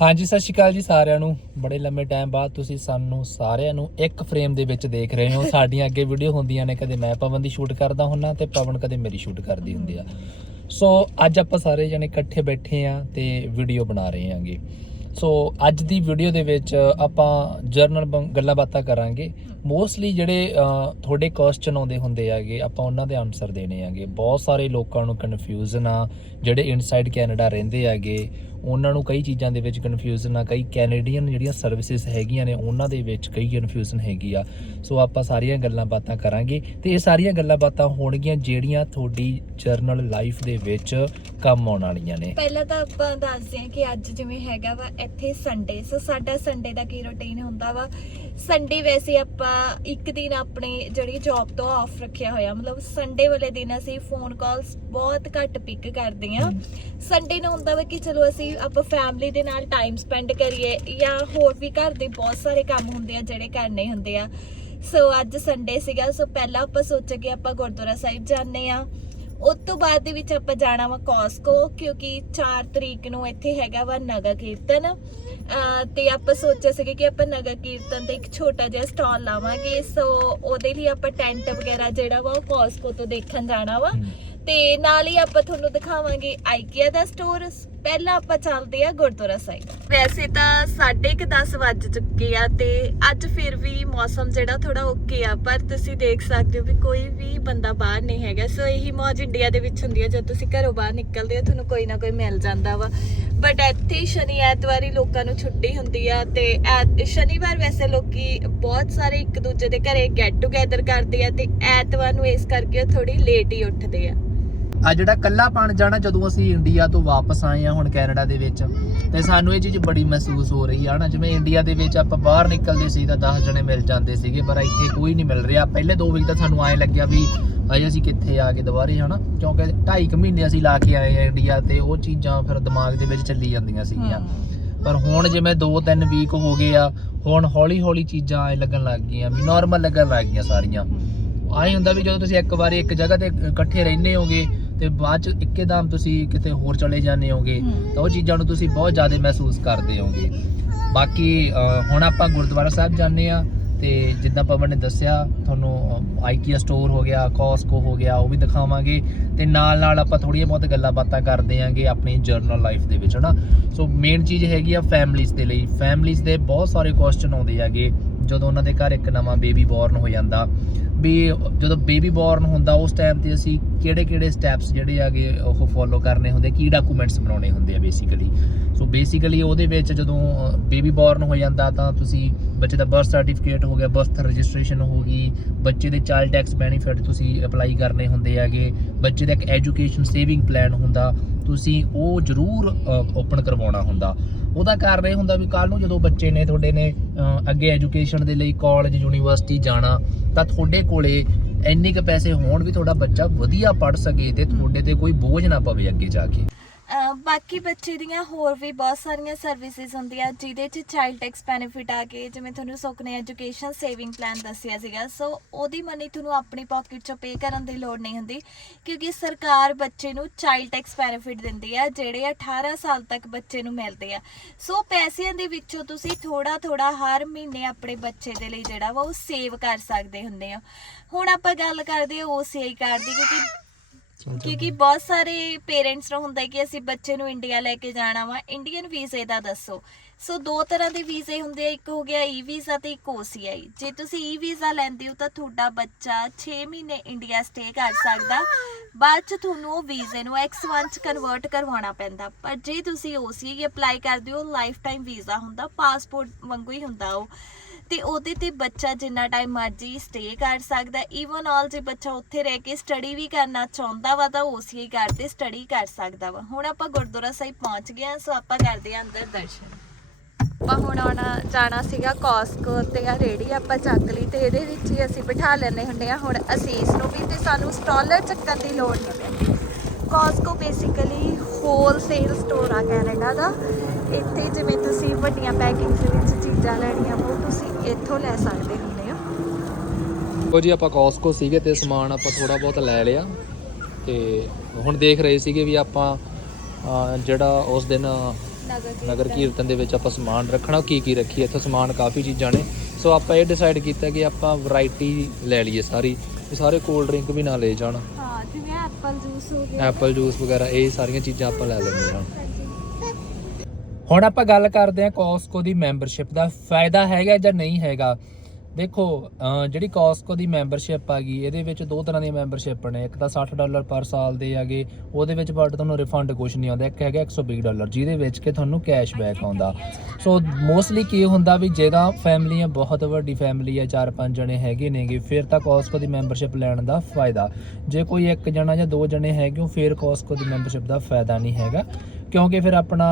ਹਾਂਜੀ, ਸਤਿ ਸ਼੍ਰੀ ਅਕਾਲ ਜੀ ਸਾਰਿਆਂ ਨੂੰ। ਬੜੇ ਲੰਮੇ ਟਾਈਮ ਬਾਅਦ ਤੁਸੀਂ ਸਾਨੂੰ ਸਾਰਿਆਂ ਨੂੰ ਇੱਕ ਫਰੇਮ ਦੇ ਵਿੱਚ ਦੇਖ ਰਹੇ ਹੋ। ਸਾਡੀਆਂ ਅੱਗੇ ਵੀਡੀਓ ਹੁੰਦੀਆਂ ਨੇ, ਕਦੇ ਮੈਂ ਪਵਨ ਦੀ ਸ਼ੂਟ ਕਰਦਾ ਹੁੰਨਾ ਤੇ ਪਵਨ ਕਦੇ ਮੇਰੀ ਸ਼ੂਟ ਕਰਦੀ ਹੁੰਦੀ ਆ। ਸੋ ਅੱਜ ਆਪਾਂ ਸਾਰੇ ਜਣੇ ਇਕੱਠੇ ਬੈਠੇ ਆ ਤੇ ਵੀਡੀਓ ਬਣਾ ਰਹੇ ਆਂਗੇ। ਸੋ ਅੱਜ ਦੀ ਵੀਡੀਓ ਦੇ ਵਿੱਚ ਆਪਾਂ ਜਰਨਲ ਗੱਲਾਂ ਬਾਤਾਂ ਕਰਾਂਗੇ। ਮੋਸਟਲੀ ਜਿਹੜੇ ਤੁਹਾਡੇ ਕੁਐਸਚਨ ਆਉਂਦੇ ਹੁੰਦੇ ਆਗੇ, ਆਪਾਂ ਉਹਨਾਂ ਦੇ ਆਨਸਰ ਦੇਣੇ ਆਗੇ। ਬਹੁਤ ਸਾਰੇ ਲੋਕਾਂ ਨੂੰ ਕਨਫਿਊਜ਼ਨ ਆ ਜਿਹੜੇ ਇਨਸਾਈਡ ਕੈਨੇਡਾ ਰਹਿੰਦੇ ਆਗੇ ਉਹਨਾਂ ਨੂੰ ਕਈ ਚੀਜ਼ਾਂ ਦੇ ਵਿੱਚ ਕਨਫਿਊਜ਼ਨ ਆ, ਕਈ ਕੈਨੇਡੀਅਨ ਜਿਹੜੀਆਂ ਸਰਵਿਸਿਜ਼ ਹੈਗੀਆਂ ਨੇ, ਉਹਨਾਂ ਦੇ ਵਿੱਚ ਕਈ ਕਨਫਿਊਜ਼ਨ ਹੈਗੀ ਆ। ਸੋ ਆਪਾਂ ਸਾਰੀਆਂ ਗੱਲਾਂ ਬਾਤਾਂ ਕਰਾਂਗੇ ਤੇ ਇਹ ਸਾਰੀਆਂ ਗੱਲਾਂ ਬਾਤਾਂ ਹੋਣਗੀਆਂ ਜਿਹੜੀਆਂ ਤੁਹਾਡੀ ਜਰਨਲ ਲਾਈਫ ਦੇ ਵਿੱਚ ਕੰਮ ਆਉਣ ਵਾਲੀਆਂ ਨੇ। ਪਹਿਲਾਂ ਤਾਂ ਆਪਾਂ ਦੱਸਦੇ ਹਾਂ ਕਿ ਅੱਜ ਜਿਵੇਂ ਹੈਗਾ ਵਾ ਇੱਥੇ ਸੰਡੇ ਸੋ ਸਾਡਾ ਸੰਡੇ ਦਾ ਕੀ ਰੁਟੀਨ ਹੁੰਦਾ ਵਾ? ਸੰਡੇ ਵੈਸੇ ਆਪਾਂ ਇੱਕ ਦਿਨ ਆਪਣੇ ਜਿਹੜੀ ਜੌਬ ਤੋਂ ਆਫ ਰੱਖਿਆ ਹੋਇਆ ਮਤਲਬ ਸੰਡੇ ਵਾਲੇ ਦਿਨ ਅਸੀਂ ਫੋਨ ਕਾਲਸ ਬਹੁਤ ਘੱਟ ਪਿਕ ਕਰਦੇ ਹਾਂ। ਸੰਡੇ ਨੂੰ ਹੁੰਦਾ ਵਾ ਕਿ ਚਲੋ ਅਸੀਂ ਆਪਾਂ ਫੈਮਿਲੀ ਦੇ ਨਾਲ ਟਾਈਮ ਸਪੈਂਡ ਕਰੀਏ ਜਾਂ ਹੋਰ ਵੀ ਘਰ ਦੇ ਬਹੁਤ ਸਾਰੇ ਕੰਮ ਹੁੰਦੇ ਆ ਜਿਹੜੇ ਕਰਨੇ ਹੁੰਦੇ ਆ। ਸੋ ਅੱਜ ਸੰਡੇ ਸੀਗਾ ਸੋ ਪਹਿਲਾਂ ਆਪਾਂ ਸੋਚਿਆ ਕਿ ਆਪਾਂ ਗੁਰਦੁਆਰਾ ਸਾਹਿਬ ਜਾਂਦੇ ਆ ਉਸ ਤੋਂ ਬਾਅਦ ਦੇ ਵਿੱਚ ਆਪਾਂ ਜਾਣਾ ਵਾ ਕਾਸਕੋ ਕਿਉਂਕਿ 4 ਤਰੀਕ ਨੂੰ ਇੱਥੇ ਹੈਗਾ ਵਾ ਨਗਰ ਕੀਰਤਨ। ਅਹ ਤੇ ਆਪਾਂ ਸੋਚਿਆ ਸੀ ਕਿ ਆਪਾਂ ਨਗਰ ਕੀਰਤਨ ਤੇ ਇੱਕ ਛੋਟਾ ਜਿਹਾ ਸਟਾਲ ਲਾਵਾਂਗੇ, ਸੋ ਉਹਦੇ ਲਈ ਆਪਾਂ ਟੈਂਟ ਵਗੈਰਾ ਜਿਹੜਾ ਵਾ ਉਹ ਕਾਸਕੋ ਤੋਂ ਦੇਖਣ ਜਾਣਾ ਵਾ। ਤੇ ਨਾਲ ਹੀ ਆਪਾਂ ਤੁਹਾਨੂੰ ਦਿਖਾਵਾਂਗੇ ਆਈਕੀਆ ਦਾ ਸਟੋਰ ਪਹਿਲਾਂ ਆਪਾਂ ਚੱਲਦੇ ਆ ਗੁਰਦੁਆਰਾ ਸਾਹਿਬ। ਵੈਸੇ ਤਾਂ 10:30 ਵੱਜ ਚੁੱਕੇ ਆ ਤੇ ਅੱਜ ਫਿਰ ਵੀ ਮੌਸਮ ਜਿਹੜਾ ਥੋੜਾ ਓਕੇ ਆ, ਪਰ ਤੁਸੀਂ ਦੇਖ ਸਕਦੇ ਹੋ ਵੀ ਕੋਈ ਵੀ ਬੰਦਾ ਬਾਹਰ ਨਹੀਂ ਹੈਗਾ। ਸੋ ਇਹੀ ਮੌਜ ਇੰਡੀਆ ਦੇ ਵਿੱਚ ਹੁੰਦੀ ਆ, ਜਦ ਤੁਸੀਂ ਘਰੋਂ ਬਾਹਰ ਨਿਕਲਦੇ ਹੋ, ਤੁਹਾਨੂੰ ਕੋਈ ਨਾ ਕੋਈ ਮਿਲ ਜਾਂਦਾ ਵਾ। ਬਟ ਇੱਥੇ ਸ਼ਨੀ ਐਤਵਾਰੀ ਲੋਕਾਂ ਨੂੰ ਛੁੱਟੀ ਹੁੰਦੀ ਆ ਤੇ ਐਤ- ਸ਼ਨੀਵਾਰ ਵੈਸੇ ਲੋਕੀ ਬਹੁਤ ਸਾਰੇ ਇੱਕ ਦੂਜੇ ਦੇ ਘਰੇ ਗੈਟ ਟੂਗੇਦਰ ਕਰਦੇ ਆ ਤੇ ਐਤਵਾਰ ਨੂੰ ਇਸ ਕਰਕੇ ਥੋੜੀ ਲੇਟ ਹੀ ਉੱਠਦੇ ਆ। ਆ ਜਿਹੜਾ ਕੱਲਾ ਪਾਣ ਜਾਣਾ ਜਦੋਂ ਅਸੀਂ ਇੰਡੀਆ ਤੋਂ ਵਾਪਸ ਆਏ ਆ ਹੁਣ ਕੈਨੇਡਾ ਦੇ ਵਿੱਚ ਤੇ ਸਾਨੂੰ ਇਹ ਚੀਜ਼ ਬੜੀ ਮਹਿਸੂਸ ਹੋ ਰਹੀ ਆ ਨਾ ਜਿਵੇਂ ਇੰਡੀਆ ਦੇ ਵਿੱਚ ਆਪਾਂ ਬਾਹਰ ਨਿਕਲਦੇ ਸੀ ਤਾਂ 10 ਜਣੇ ਮਿਲ ਜਾਂਦੇ ਸੀਗੇ ਪਰ ਇੱਥੇ ਕੋਈ ਨਹੀਂ ਮਿਲ ਰਿਹਾ। ਪਹਿਲੇ 2 ਵੀਕ ਤਾਂ ਸਾਨੂੰ ਐਂ ਲੱਗਿਆ ਵੀ ਅਜੇ ਅਸੀਂ ਕਿੱਥੇ ਆ ਕੇ ਦੁਬਾਰੇ ਹਨਾ? ਕਿਉਂਕਿ 2.5 ਮਹੀਨੇ ਅਸੀਂ ਲਾ ਕੇ ਆਏ ਆ ਇੰਡੀਆ ਤੇ ਉਹ ਚੀਜ਼ਾਂ ਫਿਰ ਦਿਮਾਗ ਦੇ ਵਿੱਚ ਚੱਲੀ ਜਾਂਦੀਆਂ ਸੀਗੀਆਂ। ਪਰ ਹੁਣ ਜਿਵੇਂ 2-3 ਵੀਕ ਹੋ ਗਏ ਆ ਹੁਣ ਹੌਲੀ-ਹੌਲੀ ਚੀਜ਼ਾਂ ਐ ਲੱਗਣ ਲੱਗ ਗਈਆਂ ਵੀ ਨਾਰਮਲ ਲੱਗਣ ਲੱਗ ਗਈਆਂ ਸਾਰੀਆਂ। ਆਏ ਹੁੰਦਾ ਵੀ ਜਦੋਂ ਤੁਸੀਂ ਇੱਕ ਵਾਰੀ ਇੱਕ ਜਗ੍ਹਾ ਤੇ ਇਕੱਠੇ ਰਹਿੰਦੇ ਹੋਗੇ ਤੇ ਬਾਅਦ ਚ ਇੱਕੇਦਮ ਤੁਸੀਂ ਕਿਤੇ ਹੋਰ ਚਲੇ ਜਾਂਦੇ ਹੋਗੇ। ਤਾਂ ਉਹ ਚੀਜ਼ਾਂ ਨੂੰ ਤੁਸੀਂ ਬਹੁਤ ਜ਼ਿਆਦਾ ਮਹਿਸੂਸ ਕਰਦੇ ਹੋਗੇ ਬਾਕੀ ਹੁਣ ਆਪਾਂ ਗੁਰਦੁਆਰਾ ਸਾਹਿਬ ਜਾਂਦੇ ਆ ਤੇ ਜਿੱਦਾਂ ਪਵਨ ਨੇ ਦੱਸਿਆ ਤੁਹਾਨੂੰ ਆਈਕੀਆ ਸਟੋਰ ਹੋ ਗਿਆ ਕਾਸਕੋ ਹੋ ਗਿਆ ਉਹ ਵੀ ਦਿਖਾਵਾਂਗੇ। ਤੇ ਨਾਲ ਨਾਲ ਆਪਾਂ ਥੋੜੀਆਂ ਬਹੁਤ ਗੱਲਾਂ ਬਾਤਾਂ ਕਰਦੇ ਆਂਗੇ ਆਪਣੀ ਜਰਨਲ ਲਾਈਫ ਦੇ ਵਿੱਚ ਹਨਾ? ਸੋ ਮੇਨ ਚੀਜ਼ ਹੈਗੀ ਆ ਫੈਮਲੀਜ਼ ਦੇ ਲਈ। ਫੈਮਲੀਜ਼ ਦੇ ਬਹੁਤ ਸਾਰੇ ਕੁਐਸਚਨ ਆਉਂਦੇ ਹੈਗੇ ਜਦੋਂ ਉਹਨਾਂ ਦੇ ਘਰ ਇੱਕ ਨਵਾਂ ਬੇਬੀ ਬੋਰਨ ਹੋ ਜਾਂਦਾ। ਵੀ ਜਦੋਂ ਬੇਬੀ ਬੋਰਨ ਹੁੰਦਾ, ਉਸ ਟਾਈਮ ਤੇ ਅਸੀਂ ਕਿਹੜੇ ਕਿਹੜੇ ਸਟੈਪਸ ਜਿਹੜੇ ਹੈਗੇ ਉਹ ਫੋਲੋ ਕਰਨੇ ਹੁੰਦੇ, ਕੀ ਡਾਕੂਮੈਂਟਸ ਬਣਾਉਣੇ ਹੁੰਦੇ ਆ ਬੇਸਿਕਲੀ ਸੋ ਬੇਸਿਕਲੀ ਉਹਦੇ ਵਿੱਚ ਜਦੋਂ ਬੇਬੀ ਬੋਰਨ ਹੋ ਜਾਂਦਾ ਤਾਂ ਤੁਸੀਂ ਬੱਚੇ ਦਾ ਬਰਥ ਸਰਟੀਫਿਕੇਟ ਹੋ ਗਿਆ ਬਰਥ ਰਜਿਸਟ੍ਰੇਸ਼ਨ ਹੋ ਗਈ, ਬੱਚੇ ਦੇ ਚਾਈਲਡ ਟੈਕਸ ਬੈਨੀਫਿਟ ਤੁਸੀਂ ਅਪਲਾਈ ਕਰਨੇ ਹੁੰਦੇ ਹੈਗੇ, ਬੱਚੇ ਦਾ ਇੱਕ ਐਜੂਕੇਸ਼ਨ ਸੇਵਿੰਗ ਪਲਾਨ ਹੁੰਦਾ ਤੁਸੀਂ ਉਹ ਜ਼ਰੂਰ ਓਪਨ ਕਰਵਾਉਣਾ ਹੁੰਦਾ। ਉਹਦਾ ਕਾਰਨ ਇਹ ਹੁੰਦਾ ਵੀ ਕੱਲ ਨੂੰ ਜਦੋਂ ਬੱਚੇ ਨੇ, ਤੁਹਾਡੇ ਨੇ ਅੱਗੇ ਐਜੂਕੇਸ਼ਨ ਦੇ ਲਈ ਕਾਲਜ ਯੂਨੀਵਰਸਿਟੀ ਜਾਣਾ, ਤਾਂ ਤੁਹਾਡੇ ਕੋਲੇ ਇੰਨੇ ਕ ਪੈਸੇ ਹੋਣ ਵੀ ਤੁਹਾਡਾ ਬੱਚਾ ਵਧੀਆ ਪੜ ਸਕੇ ਤੇ ਤੁਹਾਡੇ ਤੇ ਕੋਈ ਬੋਝ ਨਾ ਪਵੇ ਅੱਗੇ ਜਾ ਕੇ। ਬਾਕੀ ਬੱਚੇ ਦੀਆਂ ਹੋਰ ਵੀ ਬਹੁਤ ਸਾਰੀਆਂ ਸਰਵਿਸਿਜ਼ ਹੁੰਦੀਆਂ, ਜਿਹਦੇ 'ਚ ਚਾਈਲਡ ਟੈਕਸ ਬੈਨੀਫਿਟ ਆ ਕੇ ਜਿਵੇਂ ਤੁਹਾਨੂੰ ਸੁਖਨੇ ਐਜੂਕੇਸ਼ਨ ਸੇਵਿੰਗ ਪਲਾਨ ਦੱਸਿਆ ਸੀਗਾ। ਸੋ ਉਹਦੀ ਮਨੀ ਤੁਹਾਨੂੰ ਆਪਣੀ ਪਾਕਟ 'ਚੋਂ ਪੇ ਕਰਨ ਦੀ ਲੋੜ ਨਹੀਂ ਹੁੰਦੀ, ਕਿਉਂਕਿ ਸਰਕਾਰ ਬੱਚੇ ਨੂੰ ਚਾਈਲਡ ਟੈਕਸ ਬੈਨੀਫਿਟ ਦਿੰਦੀ ਆ, ਜਿਹੜੇ 18 ਸਾਲ ਤੱਕ ਬੱਚੇ ਨੂੰ ਮਿਲਦੇ ਆ। ਸੋ ਪੈਸਿਆਂ ਦੇ ਵਿੱਚੋਂ ਤੁਸੀਂ ਥੋੜਾ ਥੋੜਾ ਹਰ ਮਹੀਨੇ ਆਪਣੇ ਬੱਚੇ ਦੇ ਲਈ ਜਿਹੜਾ ਵਾ ਉਹ ਸੇਵ ਕਰ ਸਕਦੇ ਹੁੰਦੇ ਆ ਹੁਣ ਆਪਾਂ ਗੱਲ ਕਰਦੇ ਹਾਂ OCI ਕਾਰਡ ਦੀ, ਕਿਉਂਕਿ ਕਿਉਂਕਿ ਬਹੁਤ ਸਾਰੇ ਪੇਰੈਂਟਸ ਨੂੰ ਹੁੰਦਾ ਕਿ ਅਸੀਂ ਬੱਚੇ ਨੂੰ ਇੰਡੀਆ ਲੈ ਕੇ ਜਾਣਾ ਵਾ ਇੰਡੀਅਨ ਵੀਜ਼ੇ ਦਾ ਦੱਸੋ। ਸੋ ਦੋ ਤਰ੍ਹਾਂ ਦੇ ਵੀਜ਼ੇ ਹੁੰਦੇ ਆ ਇੱਕ ਹੋ ਗਿਆ ਈ ਵੀਜ਼ਾ ਤੇ ਇੱਕ OCI ਜੇ ਤੁਸੀਂ ਈ ਵੀਜ਼ਾ ਲੈਂਦੇ ਹੋ ਤਾਂ ਤੁਹਾਡਾ ਬੱਚਾ 6 ਮਹੀਨੇ ਇੰਡੀਆ ਸਟੇ ਕਰ ਸਕਦਾ। ਬਾਅਦ ਚ ਤੁਹਾਨੂੰ ਉਹ ਵੀਜ਼ੇ ਨੂੰ X1 ਚ ਕਨਵਰਟ ਕਰਵਾਉਣਾ ਪੈਂਦਾ। ਪਰ ਜੇ ਤੁਸੀਂ OCI ਅਪਲਾਈ ਕਰਦੇ ਹੋ ਲਾਈਫ ਟਾਈਮ ਵੀਜ਼ਾ ਹੁੰਦਾ ਪਾਸਪੋਰਟ ਵਾਂਗੂ ਹੀ ਹੁੰਦਾ ਉਹ। ਤੇ ਉਹਦੇ ਤੇ ਬੱਚਾ ਜਿੰਨਾ ਟਾਈਮ ਮਰਜ਼ੀ ਸਟੇ ਕਰ ਸਕਦਾ ਈਵਨ ਆਲ ਜੇ ਬੱਚਾ ਉੱਥੇ ਰਹਿ ਕੇ ਸਟੱਡੀ ਵੀ ਕਰਨਾ ਚਾਹੁੰਦਾ ਵਾ ਤਾਂ OCI ਕਾਰਡ ਤੇ ਸਟੱਡੀ ਕਰ ਸਕਦਾ ਵਾ। ਹੁਣ ਆਪਾਂ ਗੁਰਦੁਆਰਾ ਸਾਹਿਬ ਪਹੁੰਚ ਗਏ ਹਾਂ, ਸੋ ਆਪਾਂ ਕਰਦੇ ਹਾਂ ਅੰਦਰ ਦਰਸ਼ਨ। ਆਪਾਂ ਹੁਣ ਆਉਣਾ, ਜਾਣਾ ਸੀਗਾ ਕਾਸਕੋ ਤੇ ਆ ਰੇੜੀ ਆਪਾਂ ਚੱਕ ਲਈ ਤੇ ਇਹਦੇ ਵਿੱਚ ਹੀ ਅਸੀਂ ਬਿਠਾ ਲੈਣੇ ਹੁੰਦੇ ਆ ਹੁਣ ਅਸੀਸ ਨੂੰ ਵੀ ਤੇ ਸਾਨੂੰ ਸਟਾਲਰ ਚੱਕਣ ਦੀ ਲੋੜ ਨਹੀਂ ਪੈਂਦੀ। ਕਾਸਕੋ ਬੇਸਿਕਲੀ ਹੋਲਸੇਲ ਸਟੋਰ ਆ ਕੈਨੇਡਾ ਦਾ। ਇੱਥੇ ਜਿਵੇਂ ਤੁਸੀਂ ਵੱਡੀਆਂ ਪੈਕਿੰਗ ਦੇ ਵਿੱਚ ਚੀਜ਼ਾਂ ਲੈਣੀਆਂ ਉਹ ਤੁਸੀਂ ਇੱਥੋਂ ਲੈ ਸਕਦੇ ਹੁੰਦੇ ਹੋ। ਉਹ ਜੀ ਆਪਾਂ ਕਾਸਕੋ ਸੀਗੇ ਤੇ ਸਮਾਨ ਆਪਾਂ ਥੋੜਾ ਬਹੁਤ ਲੈ ਲਿਆ। ਤੇ ਹੁਣ ਦੇਖ ਰਹੇ ਸੀਗੇ ਵੀ ਆਪਾਂ ਜਿਹੜਾ ਉਸ ਦਿਨ ਨਗਰ ਕੀਰਤਨ। ਦੇ ਵਿੱਚ ਆਪਾਂ ਸਮਾਨ ਰੱਖਣਾ ਕੀ ਕੀ ਰੱਖੀਏ? ਇੱਥੇ ਸਮਾਨ ਕਾਫੀ ਚੀਜ਼ਾਂ ਨੇ। ਸੋ ਆਪਾਂ ਇਹ ਡਿਸਾਈਡ ਕੀਤਾ ਕਿ ਆਪਾਂ ਵੈਰਾਈਟੀ ਲੈ ਲਈਏ ਸਾਰੀ। ਸਾਰੇ ਕੋਲਡ ਡਰਿੰਕ ਵੀ ਨਾ ਲੈ ਜਾਣ। ਹਾਂ ਜਿਵੇਂ ਐਪਲ ਜੂਸ ਹੋ ਗਿਆ। ਐਪਲ ਜੂਸ ਵਗੈਰਾ ਇਹ ਸਾਰੀਆਂ ਚੀਜ਼ਾਂ ਆਪਾਂ ਲੈ ਲੈਂਦੇ ਹਾਂ। ਹਾਂਜੀ। ਹੁਣ ਆਪਾਂ ਗੱਲ ਕਰਦੇ ਹਾਂ ਕੋਸਕੋ ਦੀ ਮੈਂਬਰਸ਼ਿਪ ਦਾ ਫਾਇਦਾ ਹੈਗਾ ਜਾਂ ਨਹੀਂ ਹੈਗਾ। ਦੇਖੋ ਜਿਹੜੀ ਕੋਸਕੋ ਦੀ ਮੈਂਬਰਸ਼ਿਪ ਆ ਗਈ, ਇਹਦੇ ਵਿੱਚ ਦੋ ਤਰ੍ਹਾਂ ਦੀਆਂ ਮੈਂਬਰਸ਼ਿਪ ਨੇ। ਇੱਕ ਤਾਂ 60 ਡਾਲਰ ਪਰ ਸਾਲ ਦੇ ਆਗੇ ਉਹਦੇ ਵਿੱਚ ਬਟ ਤੁਹਾਨੂੰ ਰਿਫੰਡ ਕੁਝ ਨਹੀਂ ਆਉਂਦਾ। ਇੱਕ ਹੈਗਾ 120 ਡਾਲਰ, ਜਿਹਦੇ ਵਿੱਚ ਕਿ ਤੁਹਾਨੂੰ ਕੈਸ਼ਬੈਕ ਆਉਂਦਾ। ਸੋ ਮੋਸਟਲੀ ਕੀ ਹੁੰਦਾ ਵੀ ਜਿਹੜਾ ਫੈਮਿਲੀ ਆ, ਬਹੁਤ ਵੱਡੀ ਫੈਮਲੀ ਆ, ਚਾਰ ਪੰਜ ਜਣੇ ਹੈਗੇ ਨੇਗੇ, ਫਿਰ ਤਾਂ ਕੋਸਕੋ ਦੀ ਮੈਂਬਰਸ਼ਿਪ ਲੈਣ ਦਾ ਫਾਇਦਾ। ਜੇ ਕੋਈ ਇੱਕ ਜਣਾ ਜਾਂ ਦੋ ਜਣੇ ਹੈਗੇ ਹੋ ਫਿਰ ਕੋਸਕੋ ਦੀ ਮੈਂਬਰਸ਼ਿਪ ਦਾ ਫਾਇਦਾ ਨਹੀਂ ਹੈਗਾ। ਕਿਉਂਕਿ ਫਿਰ ਆਪਣਾ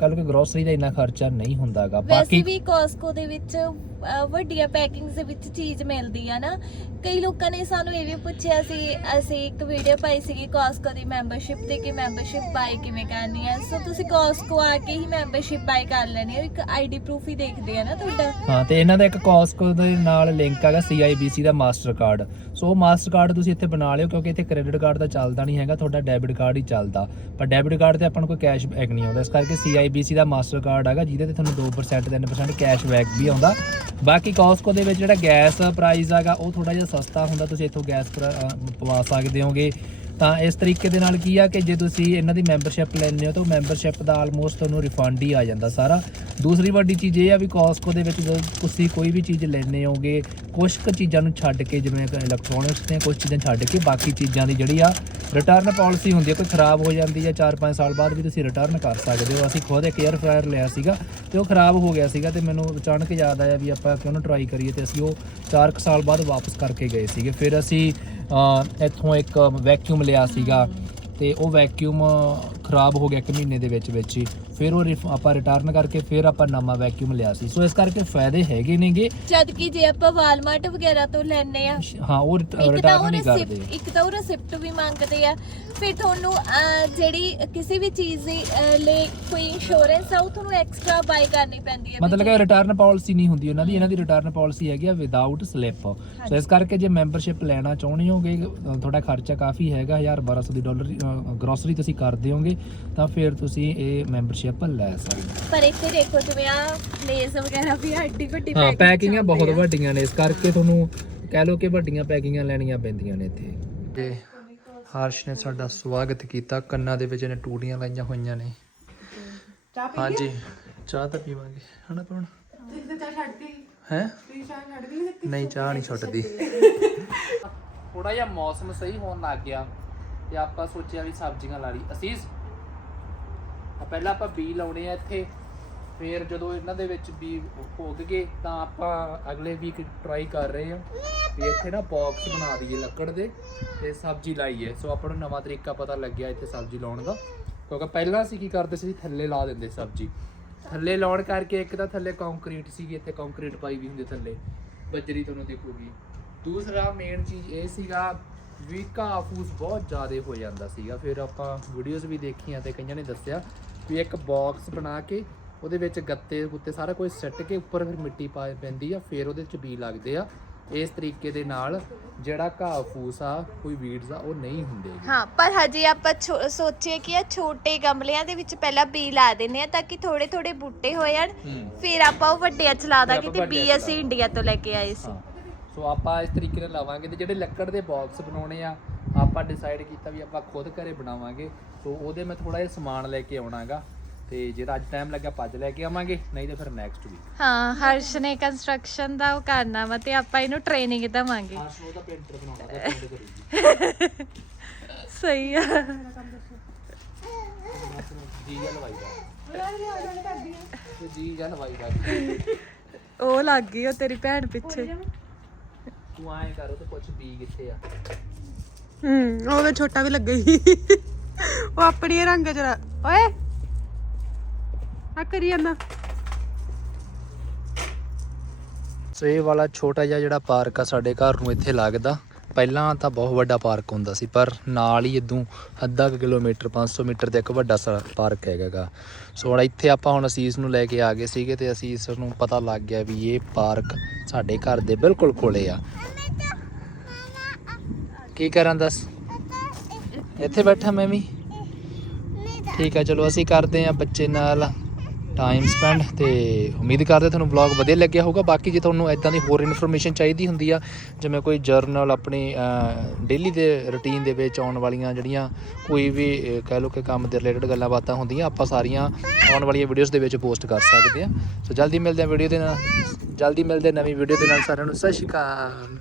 ਕੱਲ ਕਿ ਗਰੋਸਰੀ ਦਾ ਇੰਨਾ ਖਰਚਾ ਨਹੀਂ ਹੁੰਦਾਗਾ। ਵੈਸੇ ਬਾਕੀ ਵੀ ਕਾਸਕੋ ਦੇ ਵਿੱਚ ਅਹ, ਵੱਡੀਆਂ ਪੈਕਿੰਗਸ ਦੇ ਵਿੱਚ ਚੀਜ਼ ਮਿਲਦੀ ਆ ਨਾ। ਕਈ ਲੋਕਾਂ ਨੇ ਸਾਨੂੰ ਇਹ ਵੀ ਪੁੱਛਿਆ ਸੀ ਅਸੀਂ ਇੱਕ ਵੀਡੀਓ ਪਾਈ ਸੀਗੀ ਕਾਸਕੋ ਦੀ ਮੈਂਬਰਸ਼ਿਪ ਤੇ ਕਿ ਮੈਂਬਰਸ਼ਿਪ ਬਾਈ ਕਿਵੇਂ ਕਰਨੀ ਆ। ਸੋ ਤੁਸੀਂ ਕਾਸਕੋ ਆ ਕੇ ਹੀ ਮੈਂਬਰਸ਼ਿਪ ਬਾਈ ਕਰ ਲੈਣੀ ਹੈ। ਇੱਕ ਆਈਡੀ ਪ੍ਰੂਫ ਹੀ ਦੇਖਦੇ ਆ ਨਾ ਤੁਹਾਡਾ। ਹਾਂ ਤੇ ਇਹਨਾਂ ਦਾ ਇੱਕ ਕੋਸਕੋ ਦੇ ਨਾਲ ਲਿੰਕ ਹੈਗਾ CIBC ਦਾ ਮਾਸਟਰ ਕਾਰਡ ਸੋ ਉਹ ਮਾਸਟਰ ਕਾਰਡ ਤੁਸੀਂ ਇੱਥੇ ਬਣਾ ਲਿਓ, ਕਿਉਂਕਿ ਇੱਥੇ ਕ੍ਰੈਡਿਟ ਕਾਰਡ ਤਾਂ ਚੱਲਦਾ ਨਹੀਂ ਹੈਗਾ, ਤੁਹਾਡਾ ਡੈਬਿਟ ਕਾਰਡ ਹੀ ਚੱਲਦਾ। ਪਰ ਡੈਬਿਟ ਕਾਰਡ ਤੇ ਆਪਾਂ ਨੂੰ ਕੋਈ ਕੈਸ਼ ਬੈਕ ਨਹੀਂ ਆਉਂਦਾ, ਇਸ ਕਰਕੇ CIBC ਦਾ ਮਾਸਟਰ ਕਾਰਡ ਹੈਗਾ, ਜਿਹਦੇ ਤੇ ਤੁਹਾਨੂੰ 2% 3% ਕੈਸ਼ ਬੈਕ ਵੀ ਆਉਂਦਾ। ਬਾਕੀ ਕੋਸਕੋ ਦੇ ਵਿੱਚ ਜਿਹੜਾ ਗੈਸ ਪ੍ਰਾਈਸ ਹੈਗਾ, ਉਹ ਥੋੜਾ ਜਿਹਾ ਸਸਤਾ ਹੁੰਦਾ, ਤੁਸੀਂ ਇੱਥੋਂ ਗੈਸ ਪਵਾ ਸਕਦੇ ਹੋਗੇ। ਤਾਂ ਇਸ ਤਰੀਕੇ ਦੇ ਨਾਲ ਕੀ ਆ ਕਿ ਜੇ ਤੁਸੀਂ ਇਹਨਾਂ ਦੀ ਮੈਂਬਰਸ਼ਿਪ ਲੈਂਦੇ ਹੋ ਤਾਂ ਮੈਂਬਰਸ਼ਿਪ ਦਾ ਆਲਮੋਸਟ ਤੁਹਾਨੂੰ ਰਿਫੰਡ ਹੀ ਆ ਜਾਂਦਾ ਸਾਰਾ। ਦੂਸਰੀ ਵੱਡੀ ਚੀਜ਼ ਇਹ ਆ ਵੀ ਕੋਸਕੋ ਦੇ ਵਿੱਚ ਜਦੋਂ ਤੁਸੀਂ ਕੋਈ ਵੀ ਚੀਜ਼ ਲੈਣੇ ਹੋਗੇ ਕੁਝ ਕੁ ਚੀਜ਼ਾਂ ਨੂੰ ਛੱਡ ਕੇ ਜਿਵੇਂ ਇਲੈਕਟ੍ਰੋਨਿਕਸ ਦੀਆਂ ਕੁਝ ਚੀਜ਼ਾਂ ਛੱਡ ਕੇ ਬਾਕੀ ਚੀਜ਼ਾਂ ਦੀ ਜਿਹੜੀ ਆ ਰਿਟਰਨ ਪਾਲਿਸੀ ਹੁੰਦੀ ਹੈ ਕੋਈ ਖਰਾਬ ਹੋ ਜਾਂਦੀ ਹੈ 4-5 ਸਾਲ ਬਾਅਦ ਵੀ ਤੁਸੀਂ ਰਿਟਰਨ ਕਰ ਸਕਦੇ ਹੋ। ਅਸੀਂ ਖੁਦ ਇੱਕ 에ਅਰ ਫਰਾਇਰ ਲਿਆ ਸੀਗਾ ਤੇ ਉਹ ਖਰਾਬ ਹੋ ਗਿਆ ਸੀਗਾ ਤੇ ਮੈਨੂੰ ਅਚਾਨਕ ਯਾਦ ਆਇਆ ਵੀ ਆਪਾਂ ਕਿਉਂ ਨਾ ਟਰਾਈ ਕਰੀਏ ਤੇ ਅਸੀਂ ਉਹ 4 ਸਾਲ ਬਾਅਦ ਵਾਪਸ ਕਰਕੇ ਗਏ ਸੀਗੇ। ਫਿਰ ਅਸੀਂ ਇੱਥੋਂ ਇੱਕ ਵੈਕਿਊਮ ਲਿਆ ਸੀਗਾ ਤੇ ਉਹ ਵੈਕਿਊਮ ਖਰਾਬ ਹੋ ਗਿਆ ਇੱਕ ਮਹੀਨੇ ਦੇ ਵਿੱਚ ਵਿੱਚ ਹੀ। ਫਿਰ ਉਹ ਰਿਫ- ਆਪਾਂ ਰਿਟਰਨ ਕਰਕੇ ਫਿਰ ਆਪਾਂ ਨਵਾਂ ਵੈਕਿਊਮ ਲਿਆ ਸੀ। ਸੋ ਇਸ ਕਰਕੇ ਫਾਇਦੇ ਹੈਗੇ ਨੇਗੇ। ਜਦ ਕਿ ਜੇ ਆਪਾਂ ਵਾਲਮਾਰਟ ਵਗੈਰਾ ਤੋਂ ਲੈਣੇ ਆ ਹਾਂ ਉਹ ਇੱਕ ਤਾਂ ਉਹ ਰਿਟਰਨ ਨਹੀਂ ਕਰਦੇ। ਰਿਸਿਪਟ ਇੱਕ ਤਾਂ ਉਹ ਰਿਸਿਪਟ ਵੀ ਮੰਗਦੇ ਆ। ਫਿਰ ਤੁਹਾਨੂੰ ਅਹ, ਜਿਹੜੀ ਕਿਸੇ ਵੀ ਚੀਜ਼ ਦੀ ਅਹ, ਲਈ ਕੋਈ ਇੰਸ਼ੋਰੈਂਸ ਆ ਉਹ ਤੁਹਾਨੂੰ ਐਕਸਟਰਾ ਬਾਈ ਕਰਨੀ ਪੈਂਦੀ ਹੈ ਮਤਲਬ ਕਿ ਰਿਟਰਨ ਪਾਲਿਸੀ ਨਹੀਂ ਹੁੰਦੀ ਉਹਨਾਂ ਦੀ। ਇਹਨਾਂ ਦੀ ਰਿਟਰਨ ਪਾਲਿਸੀ ਹੈਗੀ ਆ ਵਿਦਆਊਟ ਸਲਿੱਪ ਸੋ ਇਸ ਕਰਕੇ ਜੇ ਮੈਂਬਰਸ਼ਿਪ ਲੈਣਾ ਚਾਹੁੰਦੇ ਹੋਗੇ ਅ, ਤੁਹਾਡਾ ਖਰਚਾ ਕਾਫੀ ਹੈਗਾ 1000 1200 ਦੀ ਡਾਲਰ ਗਰੋਸਰੀ ਤੁਸੀਂ ਕਰਦੇ ਹੋਗੇ ਤਾਂ ਫਿਰ ਤੁਸੀਂ ਇਹ ਮੈਂਬਰਸ਼ਿਪ ਲੈ ਸਕਦੇ ਹੋ ਪਰ ਇੱਥੇ ਦੇਖੋ ਜਿਵੇਂ ਆ ਲੇਜ਼ ਵਗੈਰਾ ਵੀ ਐਡੀ ਵੱਡੀ ਹਾਂ ਪੈਕਿੰਗਾਂ ਬਹੁਤ। ਵੱਡੀਆਂ ਨੇ ਇਸ ਕਰਕੇ ਤੁਹਾਨੂੰ ਕਹਿ ਲਓ ਕਿ ਵੱਡੀਆਂ ਪੈਕਿੰਗਾਂ ਲੈਣੀਆਂ ਪੈਂਦੀਆਂ ਨੇ ਇੱਥੇ। ਤੇ ਹਰਸ਼ ਨੇ ਸਾਡਾ ਸਵਾਗਤ ਕੀਤਾ ਕੰਨਾਂ ਦੇ ਵਿੱਚ ਇਹਨੇ ਟੂਟੀਆਂ ਲਾਈਆਂ ਹੋਈਆਂ ਨੇ। ਹਾਂਜੀ ਚਾਹ ਤਾਂ ਪੀਵਾਂਗੇ। ਹਨਾ ਪਵਨ ਹੈ? ਨਹੀਂ ਚਾਹ ਨਹੀਂ ਛੁੱਟਦੀ ਥੋੜਾ ਜਿਹਾ ਮੌਸਮ ਸਹੀ ਹੋਣ ਲੱਗ ਗਿਆ ਤੇ ਆਪਾਂ ਸੋਚਿਆ ਵੀ ਸਬਜ਼ੀਆਂ ਲਾ ਲਈ। ਅਸੀਸ ਆ, ਪਹਿਲਾਂ ਆਪਾਂ ਬੀ ਲਾਉਣੇ ਆ ਇੱਥੇ, ਫਿਰ ਜਦੋਂ ਇਹਨਾਂ ਦੇ ਵਿੱਚ ਬੀ ਉੱਗ ਗਏ, ਤਾਂ ਆਪਾਂ ਅਗਲੇ ਵੀਕ ਟਰਾਈ ਕਰ ਰਹੇ ਹਾਂ ਵੀ ਇੱਥੇ ਨਾ ਬਾਕਸ ਬਣਾ ਦਈਏ ਲੱਕੜ ਦੇ ਤੇ ਸਬਜ਼ੀ ਲਾਈਏ। ਸੋ ਆਪਾਂ ਨੂੰ ਨਵਾਂ ਤਰੀਕਾ ਪਤਾ ਲੱਗਿਆ ਇੱਥੇ ਸਬਜ਼ੀ ਲਾਉਣ ਦਾ। ਕਿਉਂਕਿ ਪਹਿਲਾਂ ਅਸੀਂ ਕੀ ਕਰਦੇ ਸੀ, ਥੱਲੇ ਲਾ ਦਿੰਦੇ ਸਬਜ਼ੀ। ਥੱਲੇ ਲਾਉਣ ਕਰਕੇ ਇੱਕ ਤਾਂ ਥੱਲੇ ਕੰਕਰੀਟ ਸੀਗੀ, ਇੱਥੇ ਕੰਕਰੀਟ ਪਾਈ ਵੀ ਹੁੰਦੀ ਥੱਲੇ। ਬੱਜਰੀ ਤੁਹਾਨੂੰ ਦਿਖੂਗੀ। ਦੂਸਰਾ ਮੇਨ ਚੀਜ਼ ਇਹ ਸੀਗਾ ਵੀ ਘਾਹ ਫੂਸ ਬਹੁਤ ਜ਼ਿਆਦਾ ਹੋ ਜਾਂਦਾ ਸੀਗਾ। ਫਿਰ ਆਪਾਂ ਵੀਡੀਓਜ਼ ਵੀ ਦੇਖੀਆਂ ਤੇ ਕਈਆਂ ਨੇ ਦੱਸਿਆ ਵੀ ਇੱਕ ਬਾਕਸ ਬਣਾ ਕੇ ਉਹਦੇ ਵਿੱਚ ਗੱਤੇ ਉੱਤੇ ਸਾਰਾ ਕੁਝ ਸੱਟ ਕੇ ਉੱਪਰ ਫਿਰ ਮਿੱਟੀ ਪਾ ਪੈਂਦੀ ਆ ਫਿਰ ਉਹਦੇ ਵਿੱਚ ਬੀ ਲੱਗਦੇ ਆ। ਇਸ ਤਰੀਕੇ ਦੇ ਨਾਲ ਜਿਹੜਾ ਘਾਹ ਫੂਸ ਆ ਕੋਈ ਵੀਡਸ ਆ ਉਹ ਨਹੀਂ ਹੁੰਦੇ। ਹਾਂ ਪਰ ਹਜੇ ਆਪਾਂ ਛੋ- ਸੋਚੀਏ ਕਿ ਇਹ ਛੋਟੇ ਗਮਲਿਆਂ ਦੇ ਵਿੱਚ ਪਹਿਲਾਂ ਬੀ ਲਾ ਦਿੰਨੇ ਆ ਤਾਂ ਕਿ ਥੋੜੇ ਥੋੜੇ ਬੂਟੇ ਹੋ ਜਾਣ। ਹੂੰ। ਫਿਰ ਆਪਾਂ ਉਹ ਵੱਡਿਆਂ ਚ ਲਾ ਦਾਂਗੇ ਆਪਾਂ ਤੇ ਵੱਡਿਆਂ ਬੀ ਚ ਅਸੀਂ ਇੰਡੀਆ ਤੋਂ ਲੈ ਕੇ ਆਏ ਸੀ। ਹਾਂ। ਸੋ ਆਪਾਂ ਇਸ ਤਰੀਕੇ ਨਾਲ ਲਾਵਾਂਗੇ ਤੇ ਜਿਹੜੇ ਲੱਕੜ ਦੇ ਬਾਕਸ ਬਣਾਉਣੇ ਆ ਆਪਾਂ ਡਿਸਾਈਡ ਕੀਤਾ ਵੀ ਆਪਾਂ ਖੁਦ ਘਰੇ ਬਣਾਵਾਂਗੇ। ਸੋ ਉਹਦੇ ਮੈਂ ਥੋੜਾ ਜਿਹਾ ਸਮਾਨ ਲੈ ਕੇ ਆਉਣਾਗਾ ਤੇ ਜਿਹੜਾ ਅੱਜ ਟਾਈਮ ਲੱਗਾ ਪੱਜ ਲੈ ਕੇ ਆਵਾਂਗੇ ਨਹੀਂ ਤੇ ਫਿਰ ਨੈਕਸਟ ਵੀਕ ਹਾਂ ਹਰਸ਼ ਨੇ ਕੰਸਟਰਕਸ਼ਨ ਦਾ ਉਹ ਕਰਨਾ ਵਾ ਤੇ ਆਪਾਂ ਇਹਨੂੰ ਟ੍ਰੇਨਿੰਗ ਦਵਾਂਗੇ। ਹਾਂ ਸ਼ੋ ਦਾ ਪੇਂਟਰ ਬਣਾਉਣਾ ਤਾਂ ਪੇਂਟ ਕਰੂਗੀ। ਸਹੀ ਆ। ਜੀ ਜਾਂ ਲਵਾਈ ਦਾ। ਤੇ ਜੀ ਜਾਂ ਲਵਾਈ ਦਾ। ਉਹ ਲੱਗ ਗਈ ਉਹ ਤੇਰੀ ਭੈਣ ਪਿੱਛੇ। ਤੂੰ ਆਏ ਕਰੋ ਤੇ ਪੁੱਛ ਬੀ ਕਿੱਥੇ ਆ। ਹੂੰ ਉਹਦਾ ਛੋਟਾ ਵੀ ਲੱਗਾ ਹੀ। ਉਹ ਆਪਣੀ ਰੰਗ ਜਰਾ ਓਏ! ਆ ਕਰੀ ਜਾਂਦਾ। ਸੋ ਇਹ ਵਾਲਾ ਛੋਟਾ ਜਿਹਾ ਜਿਹੜਾ ਪਾਰਕ ਆ ਸਾਡੇ ਘਰ ਨੂੰ ਇੱਥੇ ਲੱਗਦਾ। ਪਹਿਲਾਂ ਤਾਂ ਬਹੁਤ ਵੱਡਾ ਪਾਰਕ ਹੁੰਦਾ ਸੀ, ਪਰ ਨਾਲ ਹੀ ਇਦੋਂ ਅੱਧਾ ਕੁ ਕਿਲੋਮੀਟਰ 500 ਮੀਟਰ ਤੇ ਇੱਕ ਵੱਡਾ ਸਾ ਪਾਰਕ ਹੈਗਾਗਾ ਸੋ ਹੁਣ ਇੱਥੇ ਆਪਾਂ ਹੁਣ ਅਸੀਸ ਨੂੰ ਲੈ ਕੇ ਆ ਗਏ ਸੀਗੇ ਤੇ ਅਸੀਸ ਨੂੰ ਪਤਾ ਲੱਗ ਗਿਆ ਵੀ ਇਹ ਪਾਰਕ ਸਾਡੇ ਘਰ ਦੇ ਬਿਲਕੁਲ ਕੋਲੇ ਆ। ਕੀ ਕਰਾਂ ਦੱਸ? ਇੱਥੇ ਬੈਠਾ ਮੈਂ ਵੀ? ਠੀਕ ਆ, ਚਲੋ ਅਸੀਂ ਕਰਦੇ ਆ ਬੱਚੇ ਨਾਲ ਟਾਈਮ ਸਪੈਂਡ ਤੇ ਉਮੀਦ ਕਰਦੇ ਤੁਹਾਨੂੰ ਵਲੌਗ ਵਧੀਆ ਲੱਗਿਆ ਹੋਊਗਾ। ਬਾਕੀ ਜੇ ਤੁਹਾਨੂੰ ਇਦਾਂ ਦੀ ਹੋਰ ਇਨਫੋਰਮੇਸ਼ਨ ਚਾਹੀਦੀ ਹੁੰਦੀ ਆ, ਜਿਵੇਂ ਕੋਈ ਜਰਨਲ ਆਪਣੀ ਡੇਲੀ ਦੇ ਰੁਟੀਨ ਦੇ ਵਿੱਚ ਆਉਣ ਵਾਲੀਆਂ ਜਿਹੜੀਆਂ ਕੋਈ ਵੀ ਕਹਿ ਲਓ ਕਿ ਕੰਮ ਦੇ ਰਿਲੇਟਡ ਗੱਲਾਂ ਬਾਤਾਂ ਹੁੰਦੀਆਂ, ਆਪਾਂ ਸਾਰੀਆਂ ਆਉਣ ਵਾਲੀਆਂ ਵੀਡੀਓਜ਼ ਦੇ ਵਿੱਚ ਪੋਸਟ ਕਰ ਸਕਦੇ ਆ ਸੋ ਜਲਦੀ ਮਿਲਦੇ ਆ ਵੀਡੀਓ ਦੇ ਨਾਲ, ਜਲਦੀ ਮਿਲਦੇ ਨਵੀਂ ਵੀਡੀਓ ਦੇ ਨਾਲ ਸਾਰਿਆਂ ਨੂੰ। ਸਤਿ ਸ਼੍ਰੀ ਅਕਾਲ।